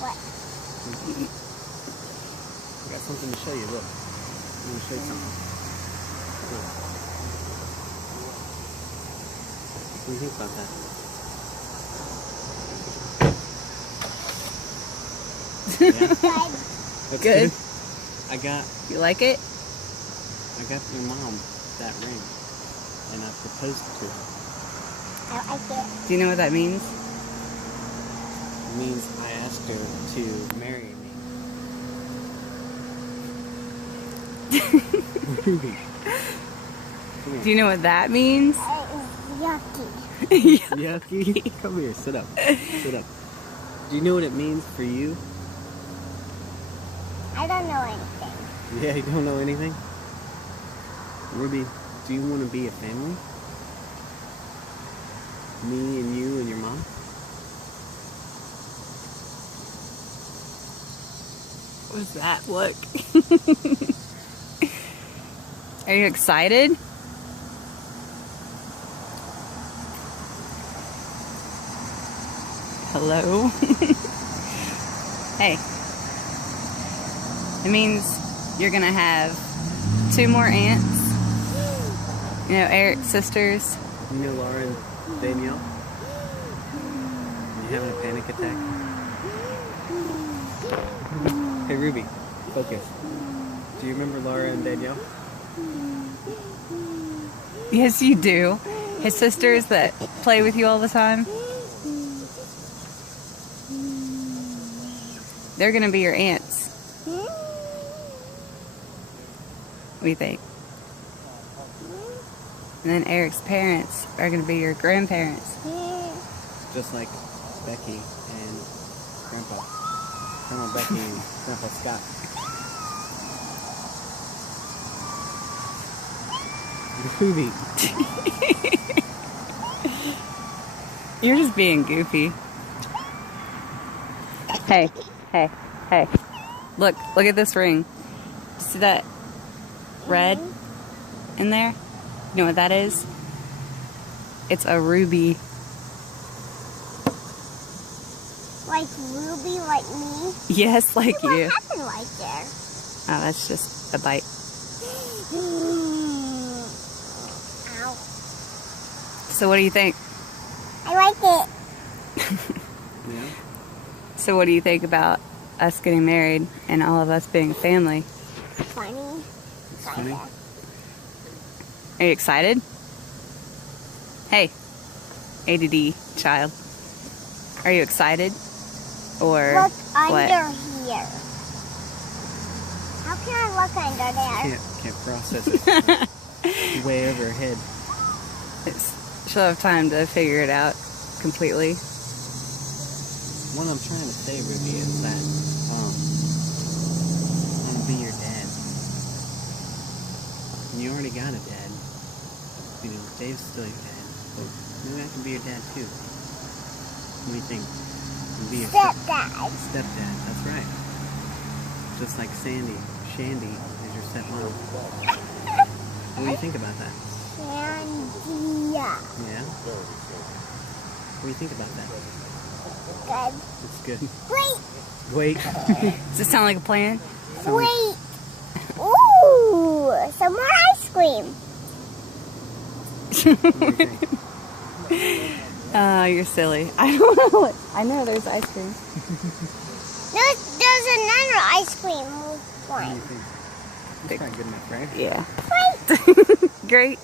What? I got something to show you. Look. I'm going to show you something. Look. What do you think about that? Yeah? That's Good. I got You like it? your mom that ring, and I proposed to her. I like it. Do you know what that means? It means I asked her to marry me. Ruby. Come here. Do you know what that means? It's yucky. Yucky. Come here. Sit up. Sit up. Do you know what it means for you? I don't know anything. Yeah, you don't know anything? Ruby, do you want to be a family? Me and you and your mom? What's that? Look. Are you excited? Hello? Hey. It means you're gonna have 2 more aunts. You know, Eric's sisters. You know Laura and Danielle? You having a panic attack? Hey Ruby, focus. Do you remember Laura and Danielle? Yes, you do. His sisters that play with you all the time. They're gonna be your aunts. What do you think? And then Eric's parents are gonna be your grandparents. Just like Becky and Grandpa. Grandma Becky and Grandpa Scott. Ruby. You're just being goofy. Hey, hey, hey. Look at this ring. See that red in there? You know what that is? It's a ruby. Like Ruby, like me? Yes, like What you. happened right there? Oh, that's just a bite. Ow. So what do you think? I like it. Yeah? So what do you think about us getting married and all of us being a family? Funny. It's funny. Are you excited? Hey, ADD child. Are you excited? Or Look what? under here. How can I look under there? Can't process it. Way over her head. She'll have time to figure it out completely. What I'm trying to say, Ruby, is that I want to be your dad. And you already got a dad. You know, Dave's still your dad. But maybe I can be your dad too. What do you think? Be your Stepdad. stepdad, that's right. Just like Shandy is your stepmom. What do you think about that? Shandy. Yeah? What do you think about that? Good. It's good. Wait. Wait. Does this sound like a plan? Wait. Ooh. Some more ice cream. What do you think? Oh, you're silly. I don't know what. I know there's ice cream. There's another ice cream What do one. you think? It's probably good enough, right? Yeah. Wait. Great.